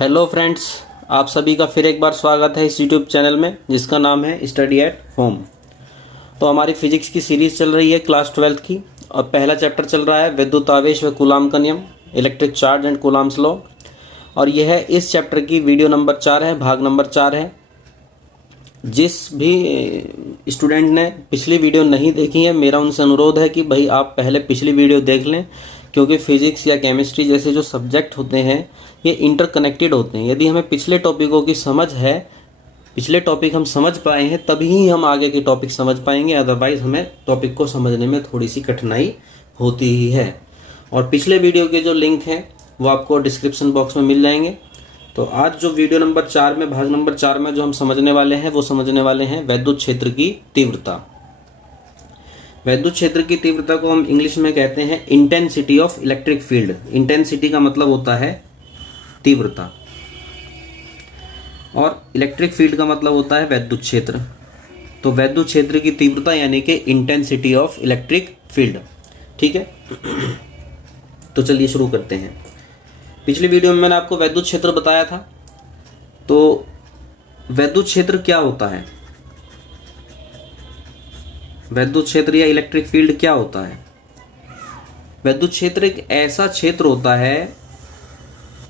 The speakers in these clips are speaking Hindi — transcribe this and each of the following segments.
हेलो फ्रेंड्स, आप सभी का फिर एक बार स्वागत है इस यूट्यूब चैनल में जिसका नाम है स्टडी एट होम। तो हमारी फिजिक्स की सीरीज़ चल रही है क्लास 12 की और पहला चैप्टर चल रहा है विद्युत आवेश व कूलाम का नियम, electric charge and coulombs law. और यह है इस चैप्टर की वीडियो नंबर 4 है, भाग नंबर 4 है। जिस भी स्टूडेंट ने पिछली वीडियो नहीं देखी है, मेरा उनसे अनुरोध है कि भाई आप पहले पिछली वीडियो देख लें, क्योंकि फिजिक्स या केमिस्ट्री जैसे जो सब्जेक्ट होते हैं ये इंटरकनेक्टेड होते हैं। यदि हमें पिछले टॉपिकों की समझ है, पिछले टॉपिक हम समझ पाए हैं, तभी हम आगे के टॉपिक समझ पाएंगे, अदरवाइज़ हमें टॉपिक को समझने में थोड़ी सी कठिनाई होती ही है। और पिछले वीडियो के जो लिंक हैं वो आपको डिस्क्रिप्शन बॉक्स में मिल जाएंगे। तो आज जो वीडियो नंबर 4 में, भाग नंबर 4 में जो हम समझने वाले हैं वो समझने वाले हैं वैद्युत क्षेत्र की तीव्रता। वैद्युत क्षेत्र की तीव्रता को हम इंग्लिश में कहते हैं intensity of electric field. Intensity का मतलब होता है तीव्रता और इलेक्ट्रिक फील्ड का मतलब होता है वैद्युत क्षेत्र। तो वैद्युत क्षेत्र की तीव्रता यानी कि इंटेंसिटी ऑफ इलेक्ट्रिक फील्ड। ठीक है, तो चलिए शुरू करते हैं। पिछली वीडियो में मैंने आपको वैद्युत क्षेत्र बताया था। तो वैद्युत क्षेत्र क्या होता है, वैद्युत क्षेत्र या इलेक्ट्रिक फील्ड क्या होता है? वैद्युत क्षेत्र एक ऐसा क्षेत्र होता है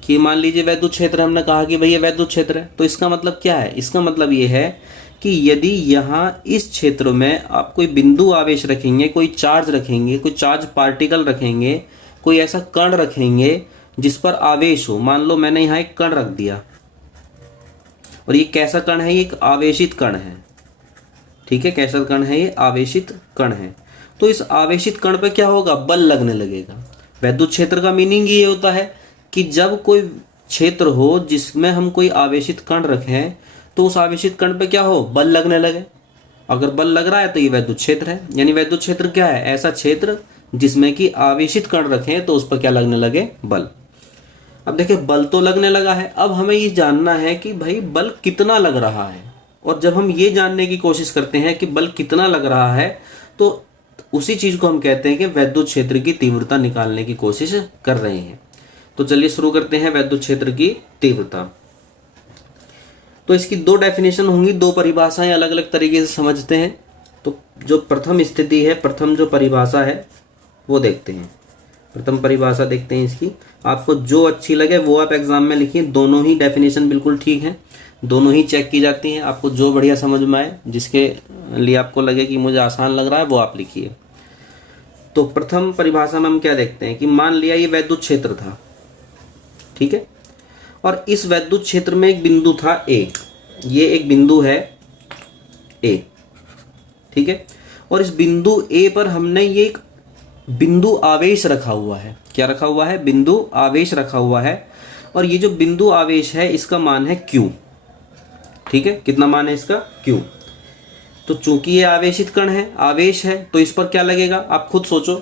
कि मान लीजिए वैद्युत क्षेत्र, हमने कहा कि भैया वैद्युत क्षेत्र है, तो इसका मतलब क्या है? इसका मतलब ये है कि यदि यहाँ इस क्षेत्र में आप कोई बिंदु आवेश रखेंगे, कोई चार्ज रखेंगे, कोई चार्ज पार्टिकल रखेंगे, कोई ऐसा कण रखेंगे जिस पर आवेश हो। मान लो मैंने यहाँ एक कण रख दिया और ये कैसा कण है? ये एक आवेशित कण है। ठीक है, कैसा कण है? ये आवेशित कण है। तो इस आवेशित कण पे क्या होगा? बल लगने लगेगा। वैद्युत क्षेत्र का मीनिंग ये होता है कि जब कोई क्षेत्र हो जिसमें हम कोई आवेशित कण रखें तो उस आवेशित कण पे क्या हो? बल लगने लगे। अगर बल लग रहा है तो ये वैद्युत क्षेत्र है। यानी वैद्युत क्षेत्र क्या है? ऐसा क्षेत्र जिसमें कि आवेशित कण रखें तो उस पर क्या लगने लगे? बल। अब देखिए, बल तो लगने लगा है, अब हमें ये जानना है कि भाई बल कितना लग रहा है। और जब हम ये जानने की कोशिश करते हैं कि बल कितना लग रहा है तो उसी चीज को हम कहते हैं कि वैद्युत क्षेत्र की तीव्रता निकालने की कोशिश कर रहे हैं। तो चलिए शुरू करते हैं विद्युत क्षेत्र की तीव्रता। तो इसकी दो डेफिनेशन होंगी, दो परिभाषाएं अलग अलग तरीके से समझते हैं। तो जो प्रथम स्थिति है, प्रथम जो परिभाषा है वो देखते हैं। प्रथम परिभाषा देखते हैं इसकी। आपको जो अच्छी लगे वो आप एग्जाम में लिखिए। दोनों ही डेफिनेशन बिल्कुल ठीक हैं, दोनों ही चेक की जाती हैं। आपको जो बढ़िया समझ में आए, जिसके लिए आपको लगे कि मुझे आसान लग रहा है, वो आप लिखिए। तो प्रथम परिभाषा में हम क्या देखते हैं कि मान लिया ये वैद्युत क्षेत्र था, ठीक है, और इस वैद्युत क्षेत्र में एक बिंदु था ए। ये एक बिंदु है ए, ठीक है, और इस बिंदु ए पर हमने ये एक बिंदु आवेश रखा हुआ है। क्या रखा हुआ है? बिंदु आवेश रखा हुआ है। और ये जो बिंदु आवेश है इसका मान है Q। ठीक है, कितना मान है इसका? Q। तो चूंकि ये आवेशित कण है, आवेश है, तो इस पर क्या लगेगा? आप खुद सोचो,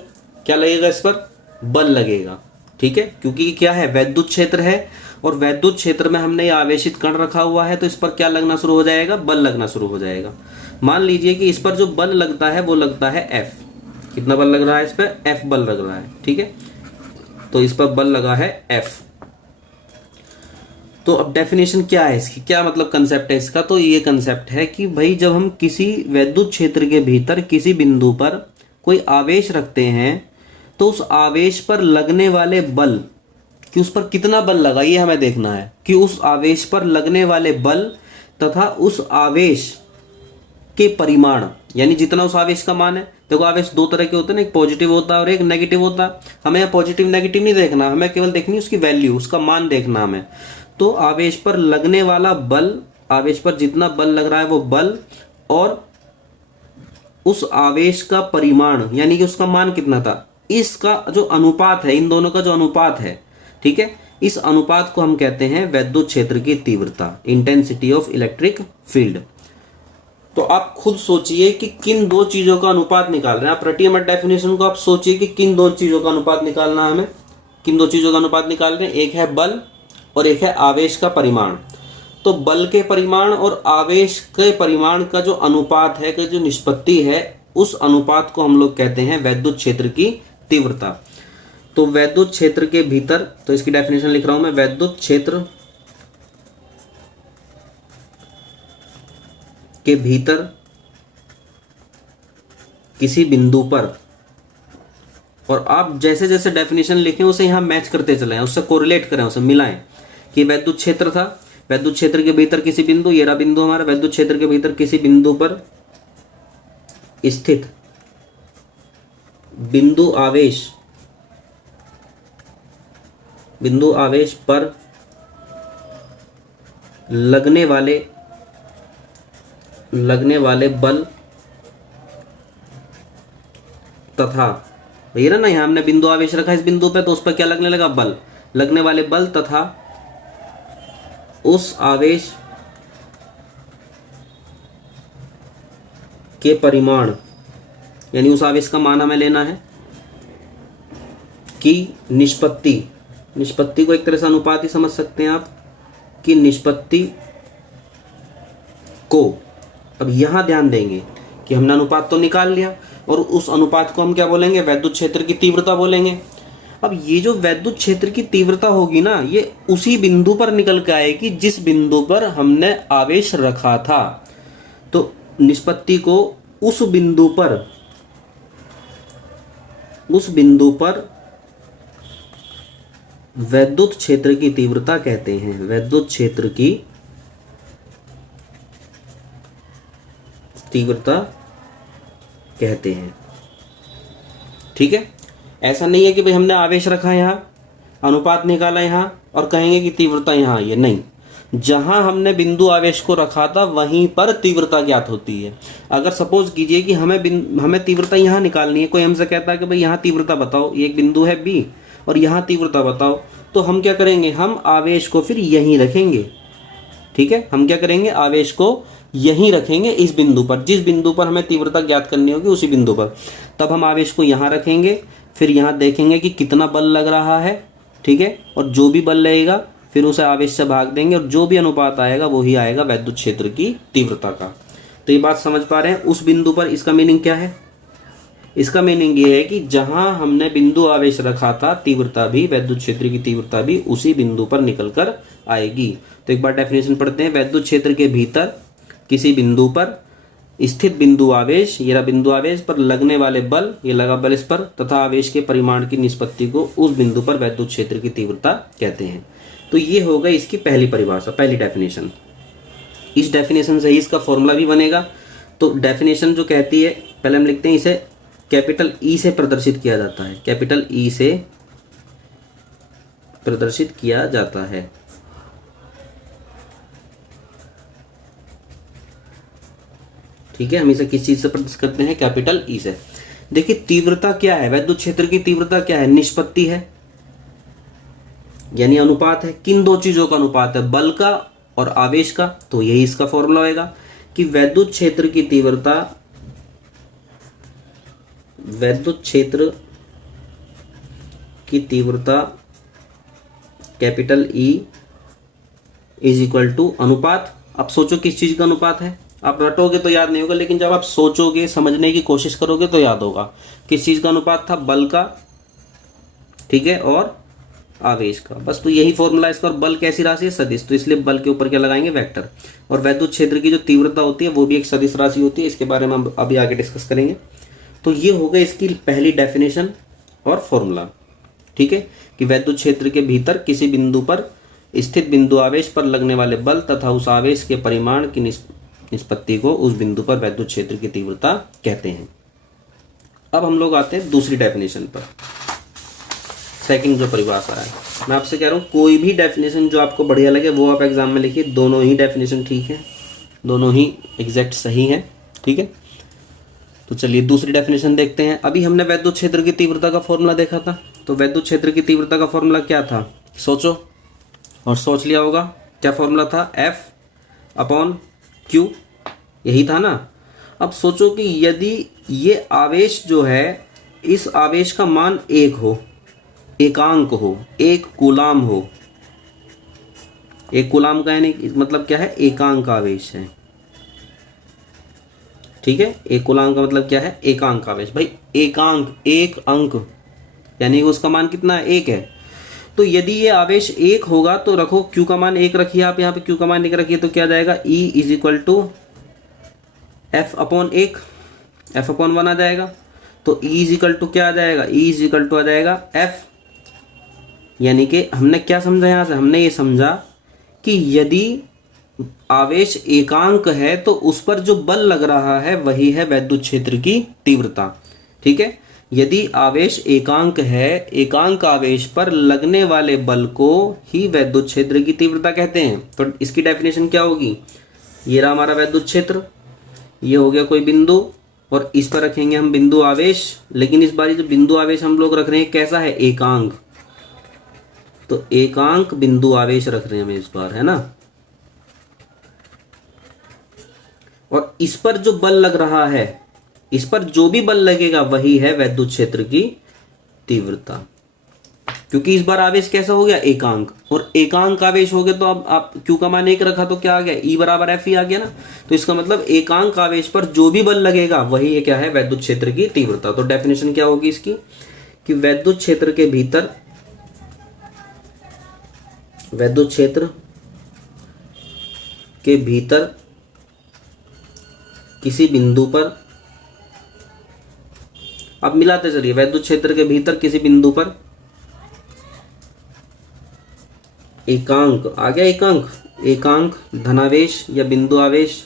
क्या लगेगा? इस पर बल लगेगा। ठीक है, क्योंकि ये क्या है? वैद्युत क्षेत्र है और वैद्युत क्षेत्र में हमने ये आवेशित कण रखा हुआ है, तो इस पर क्या लगना शुरू हो जाएगा? बल लगना शुरू हो जाएगा। मान लीजिए कि इस पर जो बल लगता है वो लगता है F। कितना बल लग रहा है इस पर? F बल लग रहा है। ठीक है, तो इस पर बल लगा है F। तो अब डेफिनेशन क्या है इसकी, क्या मतलब कंसेप्ट है इसका? तो ये कंसेप्ट है कि भाई जब हम किसी वैद्युत क्षेत्र के भीतर किसी बिंदु पर कोई आवेश रखते हैं तो उस आवेश पर लगने वाले बल, कि उस पर कितना बल लगा ये हमें देखना है, कि उस आवेश पर लगने वाले बल तथा उस आवेश के परिमाण, यानी जितना उस आवेश का मान है। देखो, आवेश दो तरह के होते हैं ना, एक पॉजिटिव होता है और एक नेगेटिव होता है। हमें यहाँ पॉजिटिव नेगेटिव नहीं देखना, हमें केवल देखनी उसकी वैल्यू, उसका मान देखना हमें। तो आवेश पर लगने वाला बल, आवेश पर जितना बल लग रहा है वो बल, और उस आवेश का परिमाण यानी कि उसका मान कितना था, इसका जो अनुपात है, इन दोनों का जो अनुपात है, ठीक है, इस अनुपात को हम कहते हैं वैद्युत क्षेत्र की तीव्रता, इंटेंसिटी ऑफ इलेक्ट्रिक फील्ड। तो आप खुद सोचिए कि किन दो चीजों का अनुपात निकाल रहे हैं। आप रटिए मत डेफिनेशन को, आप सोचिए कि किन दो चीजों का अनुपात निकालना है हमें। किन दो चीजों का अनुपात निकाल रहे हैं? एक है बल और एक है आवेश का परिमाण। तो बल के परिमाण और आवेश के परिमाण का जो अनुपात है, जो निष्पत्ति है, उस अनुपात को हम लोग कहते हैं वैद्युत क्षेत्र की तीव्रता। तो वैद्युत क्षेत्र के भीतर, तो इसकी डेफिनेशन लिख रहा हूं मैं, वैद्युत क्षेत्र के भीतर किसी बिंदु पर, और आप जैसे जैसे डेफिनेशन लिखें उसे यहाँ मैच करते चलें, उससे कोरिलेट करें, उसे मिलाएं कि वैद्युत क्षेत्र था, वैद्युत क्षेत्र के भीतर किसी बिंदु, ये रहा बिंदु हमारा, वैद्युत क्षेत्र के भीतर किसी बिंदु पर स्थित बिंदु आवेश पर लगने वाले बल तथा, ये ना यहाँ हमने बिंदु आवेश रखा इस बिंदु पे, तो उस पर क्या लगने लगा, बल, लगने वाले बल तथा उस आवेश के परिमाण, यानी उस आवेश का मान हमें लेना है, की निष्पत्ति को एक तरह से अनुपात ही समझ सकते हैं आप, कि निष्पत्ति को, अब यहां ध्यान देंगे कि हमने अनुपात तो निकाल लिया, और उस अनुपात को हम क्या बोलेंगे, वैद्युत क्षेत्र की तीव्रता बोलेंगे। अब ये जो वैद्युत क्षेत्र की तीव्रता होगी ना, ये उसी बिंदु पर निकल के आएगी जिस बिंदु पर हमने आवेश रखा था। तो निष्पत्ति को उस बिंदु पर वैद्युत क्षेत्र की तीव्रता कहते हैं, वैद्युत क्षेत्र की तीव्रता कहते हैं। ठीक है, ऐसा नहीं है कि भाई हमने आवेश रखा यहाँ, अनुपात निकाला यहाँ और कहेंगे कि तीव्रता यहाँ आई है, नहीं, जहां हमने बिंदु आवेश को रखा था वहीं पर तीव्रता ज्ञात होती है। अगर सपोज कीजिए कि हमें तीव्रता यहाँ निकालनी है, कोई हमसे कहता है कि भाई यहाँ तीव्रता बताओ, ये एक बिंदु है बी और यहाँ तीव्रता बताओ, तो हम क्या करेंगे, हम आवेश को फिर यहीं रखेंगे। ठीक है, हम क्या करेंगे, आवेश को यहीं रखेंगे इस बिंदु पर, जिस बिंदु पर हमें तीव्रता ज्ञात करनी होगी उसी बिंदु पर। तब हम आवेश को यहाँ रखेंगे, फिर यहाँ देखेंगे कि कितना बल लग रहा है। ठीक है, और जो भी बल लगेगा फिर उसे आवेश से भाग देंगे, और जो भी अनुपात आएगा वही आएगा वैद्युत क्षेत्र की तीव्रता का। तो ये बात समझ पा रहे हैं उस बिंदु पर। इसका मीनिंग क्या है, इसका मीनिंग ये है कि जहां हमने बिंदु आवेश रखा था, तीव्रता भी, वैद्युत क्षेत्र की तीव्रता भी उसी बिंदु पर निकल कर आएगी। तो एक बार डेफिनेशन पढ़ते हैं, वैद्युत क्षेत्र के भीतर किसी बिंदु पर स्थित बिंदु आवेश, ये रहा बिंदु आवेश, पर लगने वाले बल, ये लगा बल इस पर, तथा आवेश के परिमाण की निष्पत्ति को उस बिंदु पर वैद्युत क्षेत्र की तीव्रता कहते हैं। तो ये हो गई इसकी पहली परिभाषा, पहली डेफिनेशन। इस डेफिनेशन से ही इसका फॉर्मूला भी बनेगा। तो डेफिनेशन जो कहती है, पहले हम लिखते हैं, इसे कैपिटल ई से प्रदर्शित किया जाता है, कैपिटल ई से प्रदर्शित किया जाता है। ठीक है, हम इसे किस चीज से प्रदर्शित करते हैं, कैपिटल ई से। देखिए तीव्रता क्या है, वैद्युत क्षेत्र की तीव्रता क्या है, निष्पत्ति है, यानी अनुपात है। किन दो चीजों का अनुपात है, बल का और आवेश का। तो यही इसका फॉर्मूला होगा कि वैद्युत क्षेत्र की तीव्रता, वैद्युत क्षेत्र की तीव्रता capital E is equal to अनुपात। अब सोचो किस चीज का अनुपात है, आप रटोगे तो याद नहीं होगा, लेकिन जब आप सोचोगे, समझने की कोशिश करोगे तो याद होगा। किस चीज का अनुपात था, बल का, ठीक है, और आवेश का। बस तो यही फॉर्मूला इसका। और बल कैसी राशि है, सदिश, तो इसलिए बल के ऊपर क्या लगाएंगे, वेक्टर। और वैद्युत क्षेत्र की जो तीव्रता होती है वो भी एक सदिश राशि होती है, इसके बारे में हम अभी आगे डिस्कस करेंगे। तो ये हो गई इसकी पहली डेफिनेशन और फॉर्मूला। ठीक है, कि वैद्युत क्षेत्र के भीतर किसी बिंदु पर स्थित बिंदु आवेश पर लगने वाले बल तथा उस आवेश के परिमाण की निष्पत्ति को उस बिंदु पर वैद्युत क्षेत्र की तीव्रता कहते हैं। अब हम लोग आते हैं दूसरी डेफिनेशन पर, सेकंड जो परिभाषा है। मैं आपसे कह रहा हूँ कोई भी डेफिनेशन जो आपको बढ़िया लगे वो आप एग्जाम में लिखिए, दोनों ही डेफिनेशन ठीक है, दोनों ही एग्जैक्ट सही है। ठीक है, तो चलिए दूसरी डेफिनेशन देखते हैं। अभी हमने वैद्युत क्षेत्र की तीव्रता का फॉर्मूला देखा था, तो वैद्युत क्षेत्र की तीव्रता का फॉर्मूला क्या था, सोचो, और सोच लिया होगा। क्या फॉर्मूला था, F/Q, यही था ना। अब सोचो कि यदि ये आवेश जो है, इस आवेश का मान 1 हो, एकांक हो, 1 कूलाम हो। 1 कूलाम का यानी मतलब क्या है, एकांक आवेश है। ठीक है, 1 कूलाम का मतलब क्या है, एकांक आवेश। भाई एकांक, एक अंक, यानी उसका मान कितना है, 1 है। तो यदि ये आवेश 1 होगा तो रखो Q का मान 1 रखिए आप, यहाँ पे Q का मान 1 रखिए, तो क्या जाएगा, E is equal to F upon एक, एफ अपॉन वन आ जाएगा। तो ई इज इक्वल टू क्या आ जाएगा, ई इज इक्वल टू आ जाएगा एफ। यानी कि हमने क्या समझा यहाँ से, हमने ये समझा कि यदि आवेश एकांक है तो उस पर जो बल लग रहा है वही है वैद्युत क्षेत्र की तीव्रता। ठीक है, यदि आवेश एकांक है, एकांक आवेश पर लगने वाले बल को ही वैद्युत क्षेत्र की तीव्रता कहते हैं। तो इसकी डेफिनेशन क्या होगी, ये रहा हमारा वैद्युत क्षेत्र, ये हो गया कोई बिंदु, और इस पर रखेंगे हम बिंदु आवेश। लेकिन इस बार जो बिंदु आवेश हम लोग रख रहे हैं कैसा है, एकांक। तो एकांक बिंदु आवेश रख रहे हैं हम इस बार, है ना। और इस पर जो बल लग रहा है, इस पर जो भी बल लगेगा वही है वैद्युत क्षेत्र की तीव्रता। क्योंकि इस बार आवेश कैसा हो गया, एकांक, और एकांक आवेश हो गया तो अब आप क्यू का मान एक रखा तो क्या आ गया, ई बराबर एफ ही आ गया ना। तो इसका मतलब एकांक आवेश पर जो भी बल लगेगा वही है क्या है, वैद्युत क्षेत्र की तीव्रता। तो डेफिनेशन क्या होगी इसकी, कि वैद्युत क्षेत्र के भीतर, वैद्युत क्षेत्र के भीतर किसी बिंदु पर, अब मिलाते चलिए, वैद्युत क्षेत्र के भीतर किसी बिंदु पर एकांक आ गया, एकांक, एकांक धनावेश या बिंदु आवेश,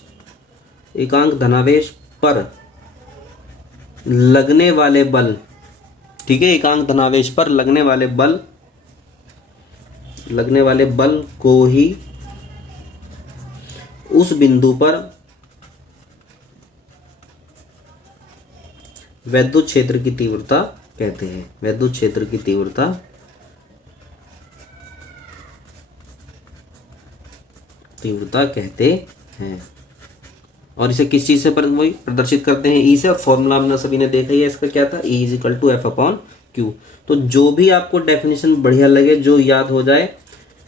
एकांक धनावेश पर लगने वाले बल, ठीक है, एकांक धनावेश पर लगने वाले बल, लगने वाले बल को ही उस बिंदु पर वैद्युत क्षेत्र की तीव्रता कहते हैं। वैद्युत क्षेत्र की तीव्रता कहते हैं। और इसे किस चीज से वही प्रदर्शित करते हैं, ई से। और फॉर्मूला हमने सभी ने देखा ही है इसका, क्या था, E is equal to F upon Q. तो जो भी आपको डेफिनेशन बढ़िया लगे, जो याद हो जाए,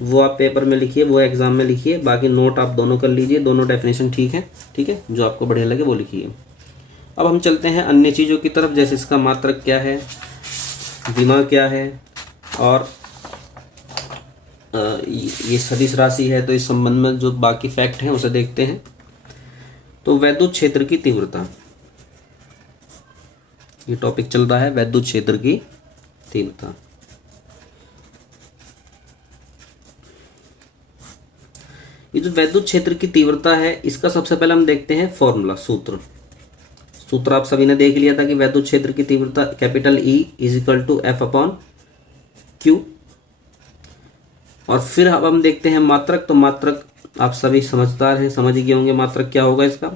वो आप पेपर में लिखिए, वो एग्जाम में लिखिए। बाकी नोट आप दोनों कर लीजिए, दोनों डेफिनेशन ठीक है, ठीक है, जो आपको बढ़िया लगे वो लिखिए। अब हम चलते हैं अन्य चीज़ों की तरफ, जैसे इसका मात्रक क्या है, विमा क्या है, और ये सदिश राशि है। तो इस संबंध में जो बाकी फैक्ट हैं उसे देखते हैं। तो वैद्युत क्षेत्र की तीव्रता, ये टॉपिक चल रहा है, वैद्युत क्षेत्र की तीव्रता। ये जो वैद्युत क्षेत्र की तीव्रता है, इसका सबसे पहले हम देखते हैं फॉर्मूला, सूत्र। सूत्र आप सभी ने देख लिया था कि वैद्युत क्षेत्र की तीव्रता capital E is equal to F upon Q. और फिर अब हम देखते हैं मात्रक। तो मात्रक आप सभी समझदार हैं, समझ गए होंगे मात्रक क्या होगा इसका।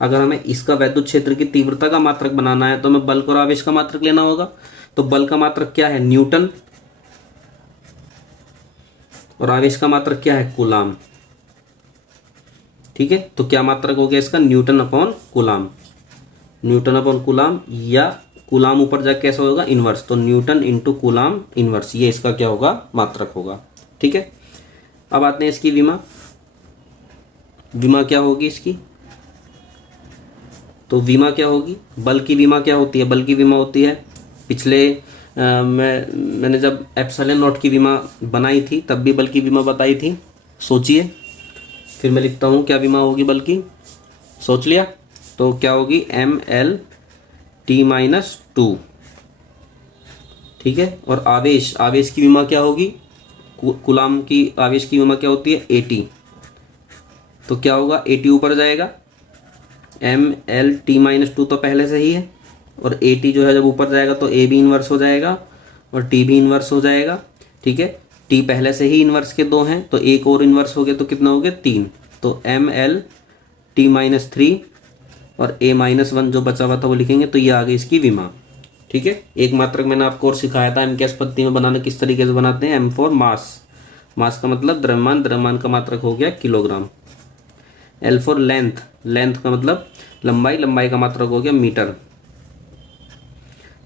अगर हमें इसका वैद्युत क्षेत्र की तीव्रता का मात्रक बनाना है तो हमें बल और आवेश का मात्रक लेना होगा। तो बल का मात्रक क्या है, न्यूटन, और आवेश का मात्रक क्या है, कूलाम। ठीक है, तो क्या मात्रक हो गया इसका, Newton upon coulomb. Newton upon coulomb, या कूलाम ऊपर जाके कैसा होगा, इनवर्स। तो न्यूटन इंटू कूलाम इनवर्स, ये इसका क्या होगा, मात्रक होगा। ठीक है, अब आते हैं इसकी विमा। विमा क्या होगी इसकी, तो विमा क्या होगी, बल की विमा क्या होती है, बल की विमा होती है, पिछले मैंने जब एप्सिलॉन नॉट की विमा बनाई थी तब भी बल की विमा बताई थी। सोचिए, फिर मैं लिखता हूँ क्या विमा होगी बल की, सोच लिया। तो क्या होगी, M L T minus two. ठीक है, और आवेश, आवेश की विमा क्या होगी, कूलाम की आवेश की विमा क्या होती है, एटी। तो क्या होगा, एटी ऊपर जाएगा, M L T minus two तो पहले से ही है, और एटी जो है जब ऊपर जाएगा तो ए भी इन्वर्स हो जाएगा और टी भी इन्वर्स हो जाएगा। ठीक है, टी पहले से ही इन्वर्स के दो हैं, तो एक और इन्वर्स हो गया तो कितना हो गया, तीन। तो M L T minus three और ए माइनस वन जो बचा हुआ था वो लिखेंगे। तो ये आ गई इसकी विमा। ठीक है, एक मात्रक मैंने आपको और सिखाया था एम के पद्धति में बनाना किस तरीके से बनाते हैं। एम फॉर मास, मास का मतलब द्रव्यमान, द्रव्यमान का मात्रक हो गया kilogram. L for length, length का मतलब लंबाई, लंबाई का मात्रक हो गया metre.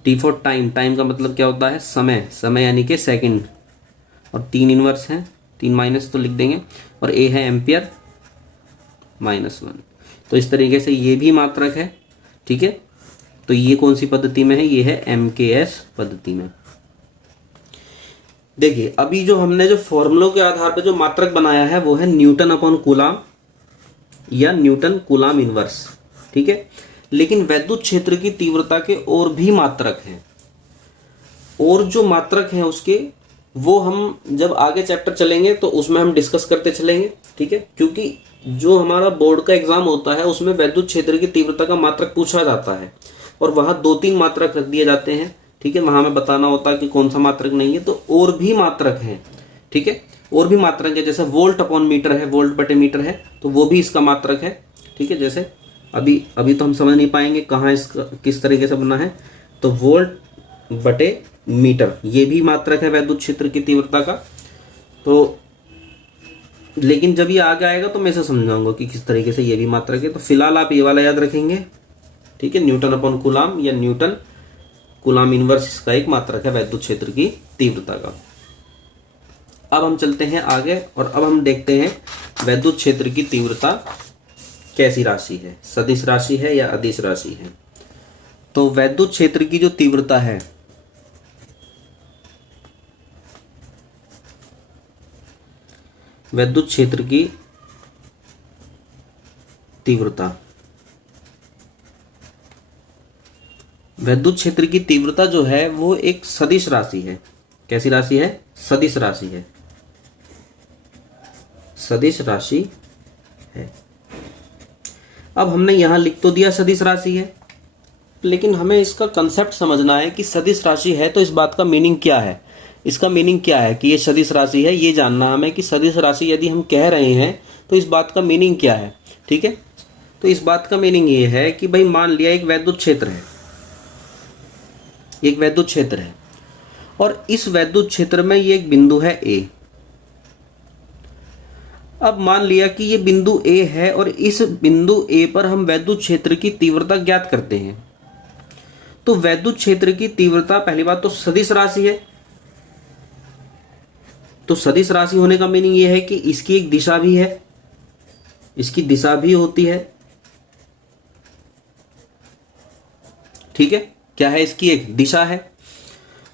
T for time, time का मतलब क्या होता है, समय, समय यानी कि सेकंड। और तीन इनवर्स हैं, तीन माइनस तो लिख देंगे, और ए है एम्पियर माइनस वन। तो इस तरीके से ये भी मात्रक है। ठीक है, तो ये कौन सी पद्धति में है, ये है MKS पद्धति में। देखिए अभी जो हमने जो फॉर्मूलों के आधार पर जो मात्रक बनाया है वो है न्यूटन अपॉन कूलाम या न्यूटन कूलाम इनवर्स। ठीक है। लेकिन वैद्युत क्षेत्र की तीव्रता के और भी मात्रक हैं, और जो मात्रक हैं उसके, वो हम जब आगे चैप्टर चलेंगे तो उसमें हम डिस्कस करते चलेंगे, ठीक है। क्योंकि जो हमारा बोर्ड का एग्जाम होता है उसमें वैद्युत क्षेत्र की तीव्रता का मात्रक पूछा जाता है, और वहाँ 2-3 मात्रक रख दिए जाते हैं, ठीक है। वहाँ हमें बताना होता है कि कौन सा मात्रक नहीं है। तो और भी मात्रक हैं, ठीक है, और भी मात्रक है, जैसे वोल्ट अपॉन मीटर है, वोल्ट बटे मीटर है, तो वो भी इसका मात्रक है, ठीक है। जैसे अभी तो हम समझ नहीं पाएंगे कहाँ इसका किस तरीके से बना है, तो वोल्ट बटे मीटर ये भी मात्रक है वैद्युत क्षेत्र की तीव्रता का। तो लेकिन जब ये आगे आएगा तो मैं इसे समझाऊंगा कि किस तरीके से ये भी मात्रक है। तो फिलहाल आप ये वाला याद रखेंगे, ठीक है, न्यूटन अपॉन कूलाम या न्यूटन कूलाम इनवर्स इसका एक मात्रक है वैद्युत क्षेत्र की तीव्रता का। अब हम चलते हैं आगे और अब हम देखते हैं वैद्युत क्षेत्र की तीव्रता कैसी राशि है, सदिश राशि है या अदिश राशि है। तो वैद्युत क्षेत्र की जो तीव्रता है, वैद्युत क्षेत्र की तीव्रता, वैद्युत क्षेत्र की तीव्रता जो है वो एक सदिश राशि है। कैसी राशि है? सदिश राशि है, सदिश राशि है। अब हमने यहां लिख तो दिया सदिश राशि है, लेकिन हमें इसका कंसेप्ट समझना है कि सदिश राशि है तो इस बात का मीनिंग क्या है, इसका मीनिंग क्या है कि ये सदिश राशि है। ये जानना हमें कि सदिश राशि यदि हम कह रहे हैं तो इस बात का मीनिंग क्या है, ठीक है। तो इस बात का मीनिंग ये है कि भाई मान लिया एक वैद्युत क्षेत्र है, एक वैद्युत क्षेत्र है, और इस वैद्युत क्षेत्र में ये एक बिंदु है ए। अब मान लिया कि ये बिंदु ए है और इस बिंदु ए पर हम वैद्युत क्षेत्र की तीव्रता ज्ञात करते हैं। तो वैद्युत क्षेत्र की तीव्रता पहली बात तो सदिश राशि है। तो सदिश राशि होने का मीनिंग ये है कि इसकी एक दिशा भी है, इसकी दिशा भी होती है, ठीक है। क्या है? इसकी एक दिशा है।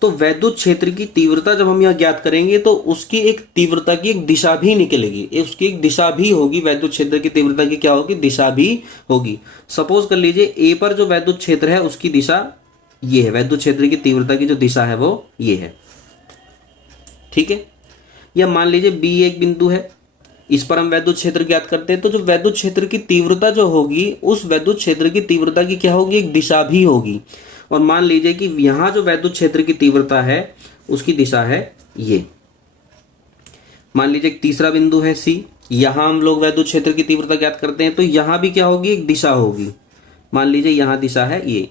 तो वैद्युत क्षेत्र की तीव्रता जब हम यहां ज्ञात करेंगे तो उसकी एक तीव्रता की एक दिशा भी निकलेगी, उसकी एक दिशा भी होगी। वैद्युत क्षेत्र की तीव्रता की क्या होगी? दिशा भी होगी। सपोज कर लीजिए ए पर जो वैद्युत क्षेत्र है उसकी दिशा ये है, वैद्युत क्षेत्र की तीव्रता की जो दिशा है वो ये है, ठीक है। या मान लीजिए बी एक बिंदु है, इस पर हम वैद्युत क्षेत्र ज्ञात करते हैं। तो जो वैद्युत क्षेत्र की तीव्रता जो होगी उस वैद्युत क्षेत्र की तीव्रता की क्या होगी? एक दिशा भी होगी। और मान लीजिए कि यहां जो वैद्युत क्षेत्र की तीव्रता है उसकी दिशा है ये। मान लीजिए एक तीसरा बिंदु है सी, यहां हम लोग वैद्युत क्षेत्र की तीव्रता ज्ञात करते हैं, तो यहां भी क्या होगी? एक दिशा होगी। मान लीजिए यहां दिशा है ये।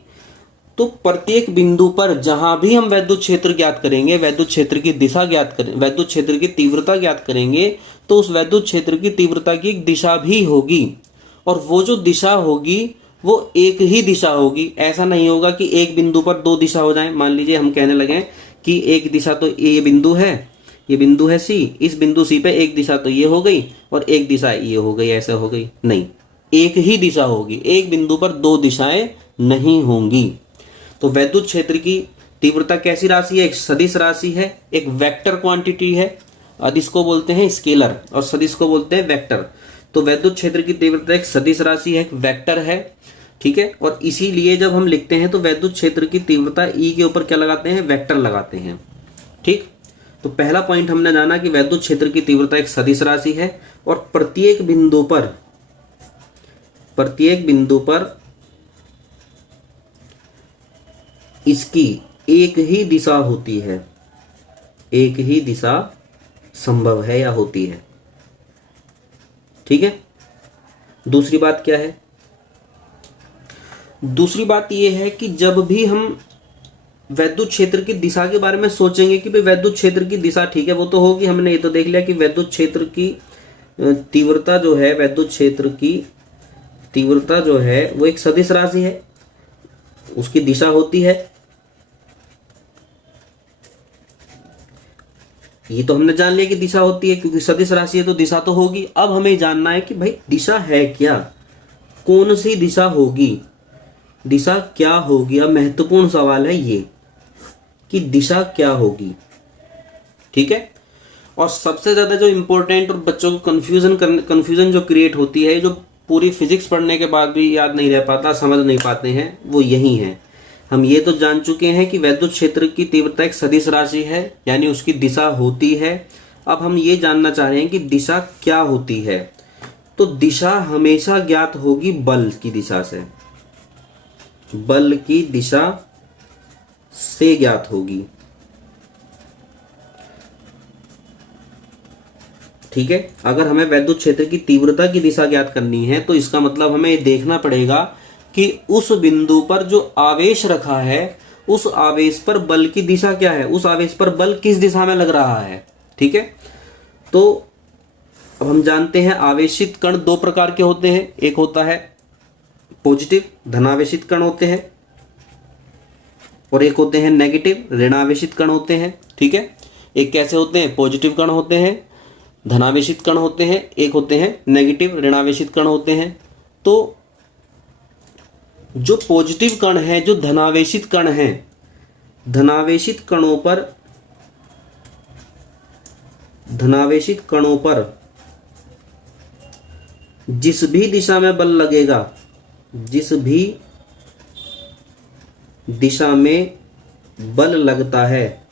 तो प्रत्येक बिंदु पर जहां भी हम वैद्युत क्षेत्र ज्ञात करेंगे, वैद्युत क्षेत्र की दिशा ज्ञात करें, वैद्युत क्षेत्र की तीव्रता ज्ञात करेंगे, तो उस वैद्युत क्षेत्र की तीव्रता की एक दिशा भी होगी। और वो जो दिशा होगी वो एक ही दिशा होगी। ऐसा नहीं होगा कि एक बिंदु पर दो दिशा हो जाए। मान लीजिए हम कहने लगे कि एक दिशा तो ये बिंदु है, ये बिंदु है सी, इस बिंदु सी पे एक दिशा तो ये हो गई और एक दिशा ये हो गई, ऐसे हो गई। नहीं, एक ही दिशा होगी, एक बिंदु पर दो दिशाएं नहीं होंगी। तो वैद्युत क्षेत्र की तीव्रता कैसी राशि है? एक सदिश राशि है, एक वेक्टर क्वांटिटी है। अदिश को बोलते हैं स्केलर और सदिश को बोलते हैं वेक्टर। तो वैद्युत क्षेत्र की तीव्रता एक सदिश राशि है, एक वेक्टर है, ठीक है। और इसीलिए जब हम लिखते हैं तो वैद्युत क्षेत्र की तीव्रता ई के ऊपर क्या लगाते हैं? वेक्टर लगाते हैं, ठीक। तो पहला पॉइंट हमने जाना कि वैद्युत क्षेत्र की तीव्रता एक सदिश राशि है और प्रत्येक बिंदु पर इसकी एक ही दिशा होती है, एक ही दिशा संभव है या होती है, ठीक है। दूसरी बात क्या है? दूसरी बात यह है कि जब भी हम वैद्युत क्षेत्र की दिशा के बारे में सोचेंगे कि भाई वैद्युत क्षेत्र की दिशा, ठीक है, वो तो होगी, हमने ये तो देख लिया कि वैद्युत क्षेत्र की तीव्रता जो है, वैद्युत क्षेत्र की तीव्रता जो है वो एक सदिश राशि है, उसकी दिशा होती है। ये तो हमने जान लिया कि दिशा होती है, क्योंकि सदिश राशि है तो दिशा तो होगी। अब हमें जानना है कि भाई दिशा है क्या, कौन सी दिशा होगी, दिशा क्या होगी। अब महत्वपूर्ण सवाल है ये कि दिशा क्या होगी, ठीक है। और सबसे ज्यादा जो इंपॉर्टेंट और बच्चों को कंफ्यूजन जो क्रिएट होती है, जो पूरी फिजिक्स पढ़ने के बाद भी याद नहीं रह पाता, समझ नहीं पाते हैं, वो यही है। हम ये तो जान चुके हैं कि वैद्युत क्षेत्र की तीव्रता एक सदिश राशि है, यानी उसकी दिशा होती है। अब हम ये जानना चाह रहे हैं कि दिशा क्या होती है। तो दिशा हमेशा ज्ञात होगी बल की दिशा से, बल की दिशा से ज्ञात होगी। ठीक है, अगर हमें वैद्युत क्षेत्र की तीव्रता की दिशा ज्ञात करनी है तो इसका मतलब हमें ये देखना पड़ेगा कि उस बिंदु पर जो आवेश रखा है उस आवेश पर बल की दिशा क्या है, उस आवेश पर बल किस दिशा में लग रहा है। ठीक है, तो अब हम जानते हैं आवेशित कण दो प्रकार के होते हैं, एक होता है पॉजिटिव धनावेशित कण होते हैं और एक होते हैं नेगेटिव ऋणावेशित कण होते हैं। ठीक है, एक कैसे होते हैं, पॉजिटिव कण होते हैं, धनावेशित कण होते हैं, एक होते हैं नेगेटिव ऋणावेशित कण होते हैं। तो जो पॉजिटिव कण है, जो धनावेशित कण है, धनावेशित कणों पर जिस भी दिशा में बल लगेगा, जिस भी दिशा में बल लगता है,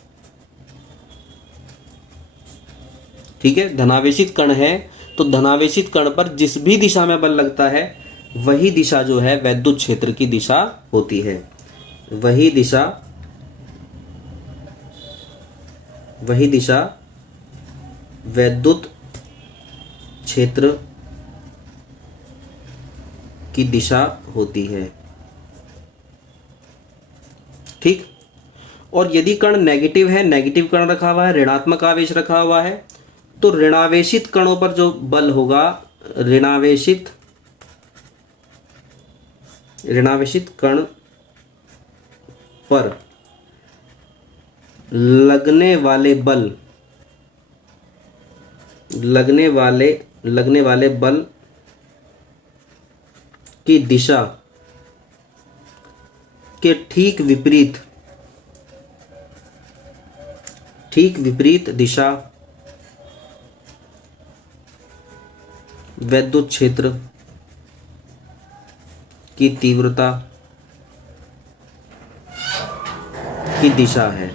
ठीक है, धनावेशित कण है तो धनावेशित कण पर जिस भी दिशा में बल लगता है वही दिशा जो है वैद्युत क्षेत्र की दिशा होती है। वही दिशा वैद्युत क्षेत्र की दिशा होती है। ठीक, और यदि कण नेगेटिव है, नेगेटिव कण रखा हुआ है, ऋणात्मक आवेश रखा हुआ है, तो ऋणावेशित कणों पर जो बल होगा, ऋणावेशित कण पर लगने वाले बल की दिशा के ठीक विपरीत दिशा वैद्युत क्षेत्र की तीव्रता की दिशा है।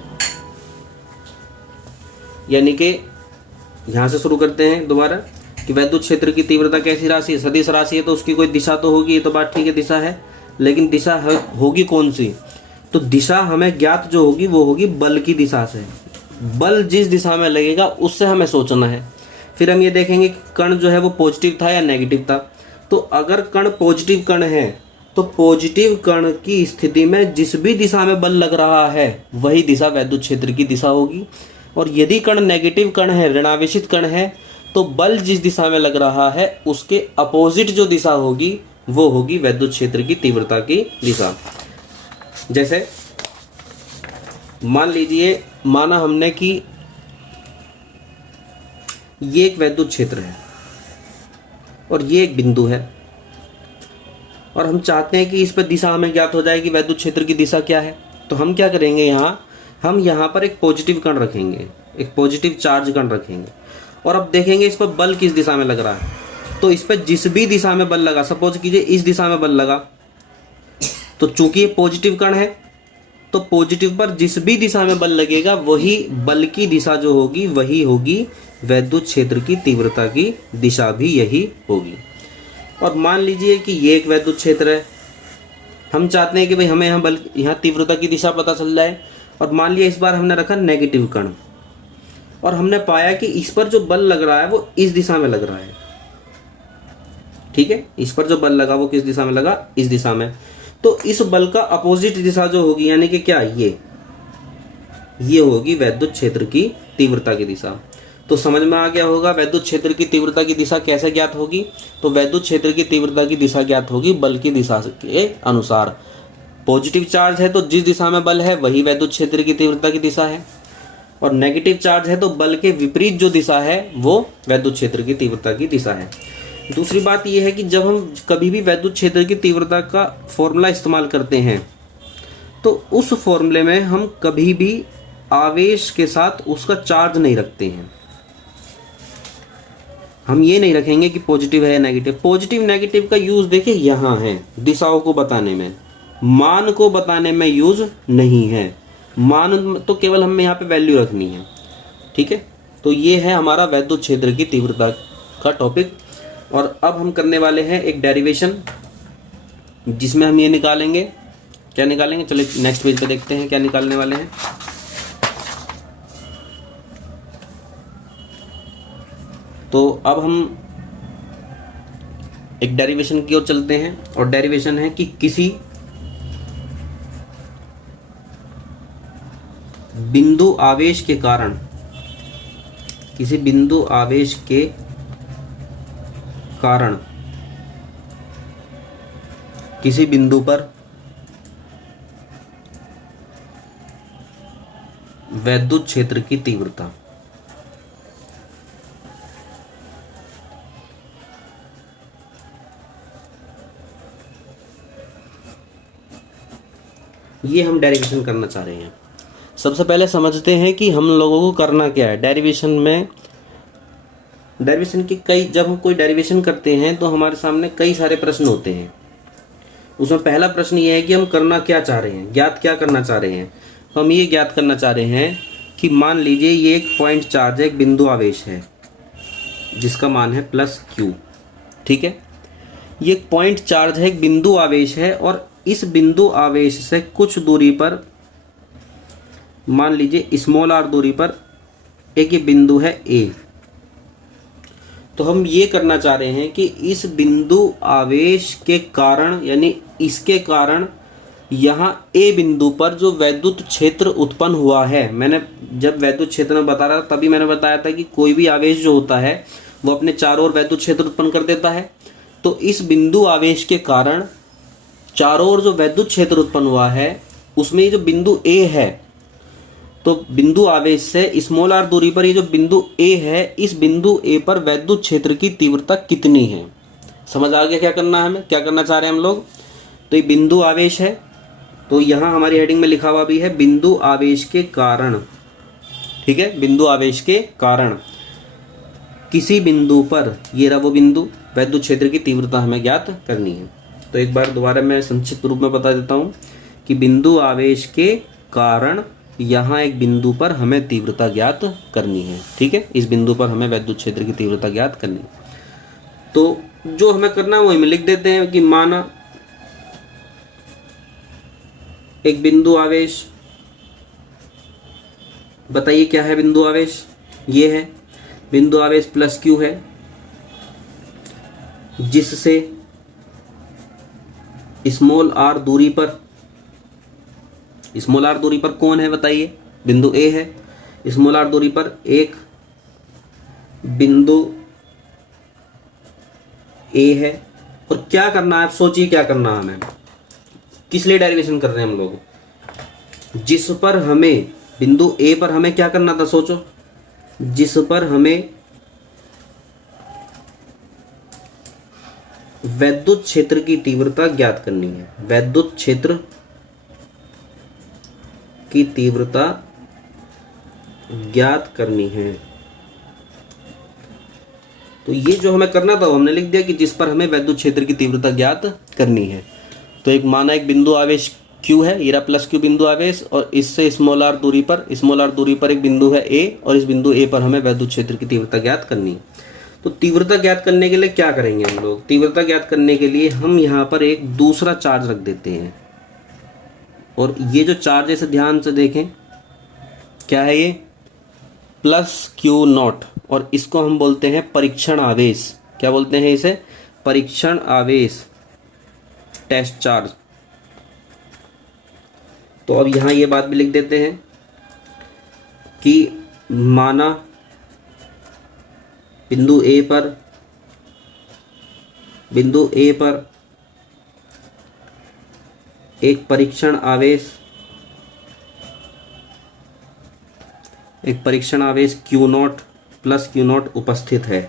यानी कि यहां से शुरू करते हैं दोबारा कि वैद्युत क्षेत्र की तीव्रता कैसी राशि है, सदिश राशि है, तो उसकी कोई दिशा तो होगी, ये तो बात ठीक है, दिशा है, लेकिन दिशा होगी कौन सी। तो दिशा हमें ज्ञात जो होगी वो होगी बल की दिशा से। बल जिस दिशा में लगेगा उससे हमें सोचना है। फिर हम ये देखेंगे कि कण जो है वो पॉजिटिव था या नेगेटिव था। तो अगर कण पॉजिटिव कण है तो पॉजिटिव कण की स्थिति में जिस भी दिशा में बल लग रहा है वही दिशा वैद्युत क्षेत्र की दिशा होगी। और यदि कण नेगेटिव कण है, ऋणावेशित कण है, तो बल जिस दिशा में लग रहा है उसके अपोजिट जो दिशा होगी वो होगी वैद्युत क्षेत्र की तीव्रता की दिशा। जैसे मान लीजिए, माना हमने कि ये एक वैद्युत क्षेत्र है और ये एक बिंदु है और हम चाहते हैं कि इस पर दिशा हमें ज्ञात हो जाए कि वैद्युत क्षेत्र की दिशा क्या है। तो हम क्या करेंगे, हम यहाँ पर एक पॉजिटिव कण रखेंगे, एक पॉजिटिव चार्ज कण रखेंगे और अब देखेंगे इस पर बल किस दिशा में लग रहा है। तो इस पर जिस भी दिशा में बल लगा, सपोज कीजिए इस दिशा में बल लगा, तो चूंकि ये पॉजिटिव कण है तो पॉजिटिव पर जिस भी दिशा में बल लगेगा वही बल की दिशा जो होगी वही होगी वैद्युत क्षेत्र की तीव्रता की दिशा भी यही होगी। और मान लीजिए कि ये एक वैद्युत क्षेत्र है, हम चाहते हैं कि भाई हमें यहाँ तीव्रता की दिशा पता चल जाए। और मान लिया इस बार हमने रखा नेगेटिव कण और हमने पाया कि इस पर जो बल लग रहा है वो इस दिशा में लग रहा है। ठीक है, इस पर जो बल लगा वो किस दिशा में लगा, इस दिशा में। तो इस बल का अपोजिट दिशा जो होगी, यानी कि क्या, ये होगी वैद्युत क्षेत्र की तीव्रता की दिशा। तो समझ में आ गया होगा वैद्युत क्षेत्र की तीव्रता की दिशा कैसे ज्ञात होगी। तो वैद्युत क्षेत्र की तीव्रता की दिशा ज्ञात होगी बल की दिशा के अनुसार। पॉजिटिव चार्ज है तो जिस दिशा में बल है वही वैद्युत क्षेत्र की तीव्रता की दिशा है, और नेगेटिव चार्ज है तो बल के विपरीत जो दिशा है वो वैद्युत क्षेत्र की तीव्रता की दिशा है। दूसरी बात यह है कि जब हम कभी भी वैद्युत क्षेत्र की तीव्रता का फॉर्मूला इस्तेमाल करते हैं तो उस फॉर्मूले में हम कभी भी आवेश के साथ उसका चार्ज नहीं रखते हैं। हम ये नहीं रखेंगे कि पॉजिटिव है या नेगेटिव। पॉजिटिव नेगेटिव का यूज़ देखिए यहाँ है, दिशाओं को बताने में, मान को बताने में यूज़ नहीं है। मान तो केवल हमें यहाँ पे वैल्यू रखनी है, ठीक है। तो ये है हमारा वैद्युत क्षेत्र की तीव्रता का टॉपिक। और अब हम करने वाले हैं एक डेरिवेशन, जिसमें हम ये निकालेंगे, क्या निकालेंगे, चलिए नेक्स्ट पेज पे देखते हैं क्या निकालने वाले हैं। तो अब हम एक डेरिवेशन की ओर चलते हैं, और डेरिवेशन है कि किसी बिंदु आवेश के कारण, किसी बिंदु आवेश के कारण किसी बिंदु पर वैद्युत क्षेत्र की तीव्रता, ये हम डेरिवेशन करना चाह रहे हैं। सबसे पहले समझते हैं कि हम लोगों को करना क्या है डेरिवेशन में। डेरिवेशन की कई, जब हम कोई डेरिवेशन करते हैं तो हमारे सामने कई सारे प्रश्न होते हैं। उसमें पहला प्रश्न ये है कि हम करना क्या चाह रहे हैं, ज्ञात क्या करना चाह रहे हैं। तो हम ये ज्ञात करना चाह रहे हैं कि मान लीजिए ये एक पॉइंट चार्ज है, एक बिंदु आवेश है जिसका मान है +q, ठीक है। ये एक पॉइंट चार्ज है, एक बिंदु आवेश है, और इस बिंदु आवेश से कुछ दूरी पर, मान लीजिए स्मॉल r दूरी पर एक ये बिंदु है A। तो हम ये करना चाह रहे हैं कि इस बिंदु आवेश के कारण, यानी इसके कारण यहाँ A बिंदु पर जो वैद्युत क्षेत्र उत्पन्न हुआ है, मैंने जब वैद्युत क्षेत्र में बता रहा था तभी मैंने बताया था कि कोई भी आवेश जो होता है वो अपने चारों ओर वैद्युत क्षेत्र उत्पन्न कर देता है। तो इस बिंदु आवेश के कारण चारों ओर जो वैद्युत क्षेत्र उत्पन्न हुआ है उसमें ये जो बिंदु A है, तो बिंदु आवेश से स्मॉल r दूरी पर ये जो बिंदु A है, इस बिंदु A पर वैद्युत क्षेत्र की तीव्रता कितनी है। समझ आ गया क्या करना है, हमें क्या करना चाह रहे हैं हम लोग। तो ये बिंदु आवेश है, तो यहाँ हमारी हेडिंग में लिखा हुआ भी है बिंदु आवेश के कारण, ठीक है। बिंदु आवेश के कारण किसी बिंदु पर, ये रहा वो बिंदु, वैद्युत क्षेत्र की तीव्रता हमें ज्ञात करनी है। तो एक बार दोबारा मैं संक्षिप्त रूप में बता देता हूँ कि बिंदु आवेश के कारण यहाँ एक बिंदु पर हमें तीव्रता ज्ञात करनी है, ठीक है। इस बिंदु पर हमें वैद्युत क्षेत्र की तीव्रता ज्ञात करनी है। तो जो हमें करना है वो हम लिख देते हैं कि माना एक बिंदु आवेश, बताइए क्या है बिंदु आवेश, ये है बिंदु आवेश +q है, जिससे स्मॉल r दूरी पर, स्मॉल r दूरी पर कौन है बताइए, बिंदु A है। स्मॉल r दूरी पर एक बिंदु A है, और क्या करना है आप सोचिए, क्या करना है हमें, किस लिए डेरिवेशन कर रहे हैं हम लोग, जिस पर हमें, बिंदु A पर हमें क्या करना था, सोचो, जिस पर हमें वैद्युत क्षेत्र की तीव्रता ज्ञात करनी है, वैद्युत क्षेत्र की तीव्रता ज्ञात करनी है। तो ये जो हमें करना था वो हमने लिख दिया कि जिस पर हमें वैद्युत क्षेत्र की तीव्रता ज्ञात करनी है। तो एक माना एक बिंदु आवेश Q है, ये रहा +q बिंदु आवेश, और इससे स्मॉल r दूरी पर एक बिंदु है A, और इस बिंदु A पर हमें वैद्युत क्षेत्र की तीव्रता ज्ञात करनी है। तो तीव्रता ज्ञात करने के लिए क्या करेंगे हम लोग, तीव्रता ज्ञात करने के लिए हम यहाँ पर एक दूसरा चार्ज रख देते हैं। और ये जो चार्ज है इसे ध्यान से देखें, क्या है ये, +q0, और इसको हम बोलते हैं परीक्षण आवेश। क्या बोलते हैं इसे, परीक्षण आवेश, टेस्ट चार्ज। तो अब यहाँ ये बात भी लिख देते हैं कि माना बिंदु A पर एक परीक्षण आवेश Q0 +Q0 उपस्थित है।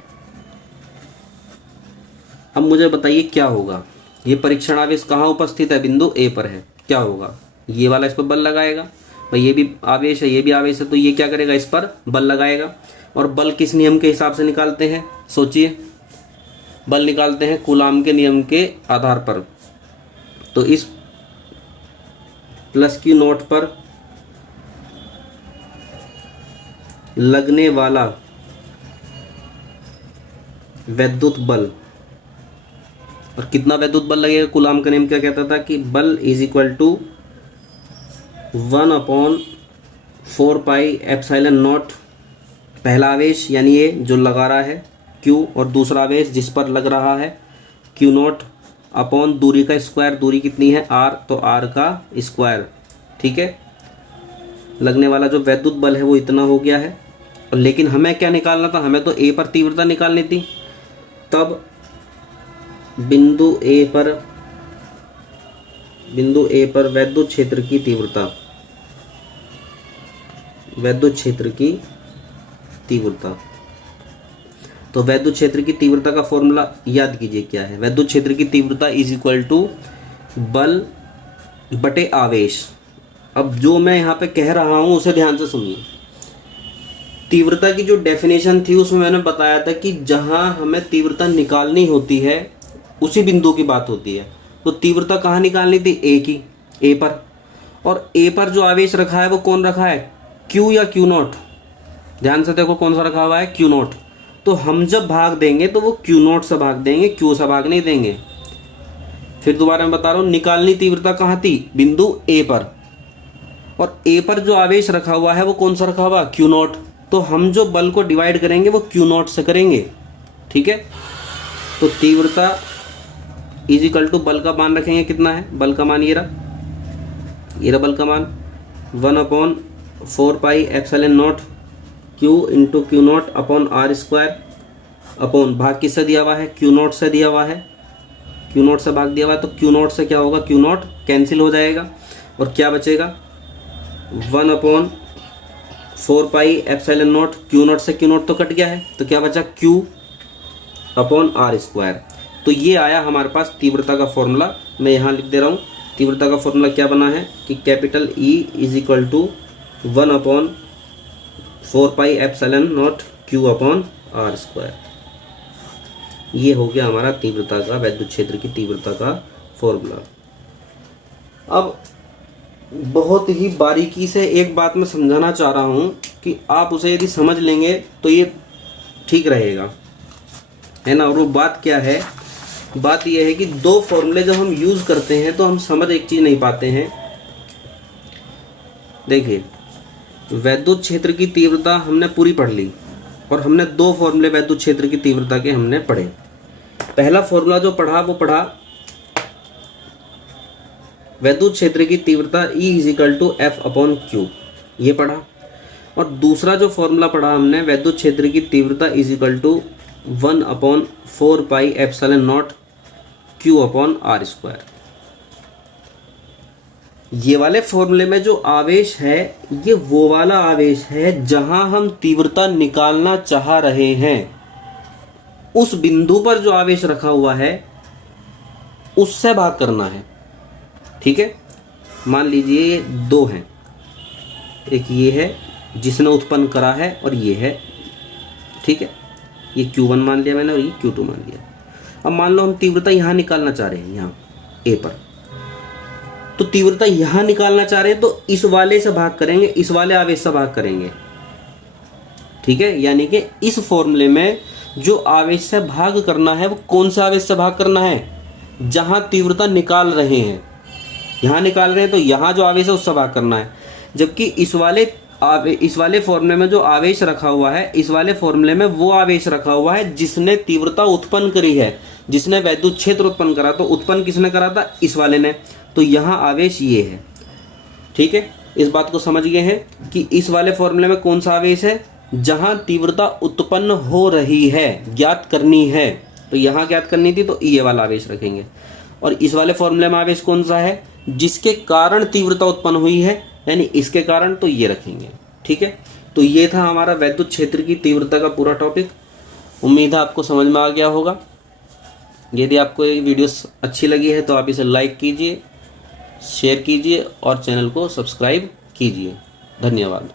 अब मुझे बताइए क्या होगा, ये परीक्षण आवेश कहाँ उपस्थित है, बिंदु A पर है, क्या होगा, ये वाला इस पर बल लगाएगा, भाई ये भी आवेश है, ये भी आवेश है, तो ये क्या करेगा, इस पर बल लगाएगा। और बल किस नियम के हिसाब से निकालते हैं? सोचिए, बल निकालते हैं कूलाम के नियम के आधार पर। तो इस प्लस Q नोट पर लगने वाला वैद्युत बल, और कितना वैद्युत बल लगेगा? कूलाम का नियम क्या कहता था कि बल is equal to 1/4 pi epsilon naught, पहला आवेश यानी ये जो लगा रहा है Q, और दूसरा आवेश जिस पर लग रहा है Q नॉट अपॉन दूरी का स्क्वायर, दूरी कितनी है R, तो R का स्क्वायर। ठीक है, लगने वाला जो वैद्युत बल है वो इतना हो गया है। और लेकिन हमें क्या निकालना था? हमें तो A पर तीव्रता निकालनी थी। तब बिंदु A पर वैद्युत क्षेत्र की तीव्रता, वैद्युत क्षेत्र की तीव्रता, तो वैद्युत क्षेत्र की तीव्रता का फॉर्मूला याद कीजिए क्या है? वैद्युत क्षेत्र की तीव्रता इज इक्वल टू बल बटे आवेश। अब जो मैं यहाँ पे कह रहा हूँ उसे ध्यान से सुनिए। तीव्रता की जो डेफिनेशन थी उसमें मैंने बताया था कि जहाँ हमें तीव्रता निकालनी होती है उसी बिंदु की बात होती है। तो तीव्रता कहाँ निकालनी थी? A की, A पर। और A पर जो आवेश रखा है वो कौन रखा है? Q या Q नॉट? ध्यान से देखो कौन सा रखा हुआ है? Q not. तो हम जब भाग देंगे तो वो Q नॉट से भाग देंगे, Q से भाग नहीं देंगे। फिर दोबारा मैं बता रहा हूँ, निकालनी तीव्रता कहाँ थी? बिंदु A पर। और A पर जो आवेश रखा हुआ है वो कौन सा रखा हुआ? Q not. तो हम जो बल को डिवाइड करेंगे वो Q नॉट से करेंगे। ठीक है, तो तीव्रता इज इक्वल टू बल का मान रखेंगे, कितना है बल का मान? ये रहा बल का मान 1/4 pi epsilon naught Q into Q not upon R square, upon भाग किससे दिया हुआ है? Q नॉट से दिया हुआ है, Q नॉट से भाग दिया हुआ है। तो Q नॉट से क्या होगा? Q नॉट कैंसिल हो जाएगा और क्या बचेगा? 1/4 pi epsilon naught, Q not से Q नॉट तो कट गया है, तो क्या बचा? Q upon R square. तो ये आया हमारे पास तीव्रता का फॉर्मूला। मैं यहाँ लिख दे रहा हूँ, तीव्रता का फॉर्मूला क्या बना है कि capital E is equal to 1/4 pi epsilon naught Q upon R square. ये हो गया हमारा तीव्रता का, वैद्युत क्षेत्र की तीव्रता का फॉर्मूला। अब बहुत ही बारीकी से एक बात मैं समझाना चाह रहा हूँ कि आप उसे यदि समझ लेंगे तो ये ठीक रहेगा, है ना। और वो बात क्या है? बात यह है कि दो फॉर्मूले जब हम यूज़ करते हैं तो हम समझ एक चीज़ नहीं पाते हैं। देखिए, वैद्युत क्षेत्र की तीव्रता हमने पूरी पढ़ ली और हमने दो फॉर्मूले वैद्युत क्षेत्र की तीव्रता के हमने पढ़े। पहला फॉर्मूला जो पढ़ा वो पढ़ा वैद्युत क्षेत्र की तीव्रता E is equal to F upon Q, ये पढ़ा। और दूसरा जो फॉर्मूला पढ़ा हमने वैद्युत क्षेत्र की तीव्रता is equal to 1/4 pi epsilon naught Q upon R square. ये वाले फॉर्मूले में जो आवेश है ये वो वाला आवेश है जहां हम तीव्रता निकालना चाह रहे हैं। उस बिंदु पर जो आवेश रखा हुआ है उससे भाग करना है। ठीक है, मान लीजिए ये दो हैं, एक ये है जिसने उत्पन्न करा है और ये है। ठीक है, ये Q1 मान लिया मैंने और ये Q2 मान लिया। अब मान लो हम तीव्रता यहाँ निकालना चाह रहे हैं, यहाँ A पर, तो तीव्रता यहाँ निकालना चाह रहे हैं तो इस वाले से भाग करेंगे, इस वाले आवेश से भाग करेंगे। ठीक है, यानी कि इस फॉर्मूले में जो आवेश से भाग करना है वो कौन सा आवेश से भाग करना है? जहां तीव्रता निकाल रहे हैं, यहाँ निकाल रहे हैं तो यहाँ जो आवेश है उससे भाग करना है। जबकि इस वाले फॉर्मूले में जो आवेश रखा हुआ है, इस वाले फॉर्मूले में वो आवेश रखा हुआ है जिसने तीव्रता उत्पन्न करी है, जिसने वैद्युत क्षेत्र उत्पन्न करा। तो उत्पन्न किसने करा था? इस वाले ने। तो यहाँ आवेश ये है। ठीक है, इस बात को समझ गए हैं कि इस वाले फॉर्मूले में कौन सा आवेश है? जहाँ तीव्रता उत्पन्न हो रही है, ज्ञात करनी है। तो यहाँ ज्ञात करनी थी तो ये वाला आवेश रखेंगे। और इस वाले फॉर्मूले में आवेश कौन सा है? जिसके कारण तीव्रता उत्पन्न हुई है, यानी इसके कारण, तो ये रखेंगे। ठीक है, तो ये था हमारा वैद्युत क्षेत्र की तीव्रता का पूरा टॉपिक। उम्मीद है आपको समझ में आ गया होगा। यदि आपको ये वीडियो अच्छी लगी है तो आप इसे लाइक कीजिए, शेयर कीजिए और चैनल को सब्सक्राइब कीजिए। धन्यवाद।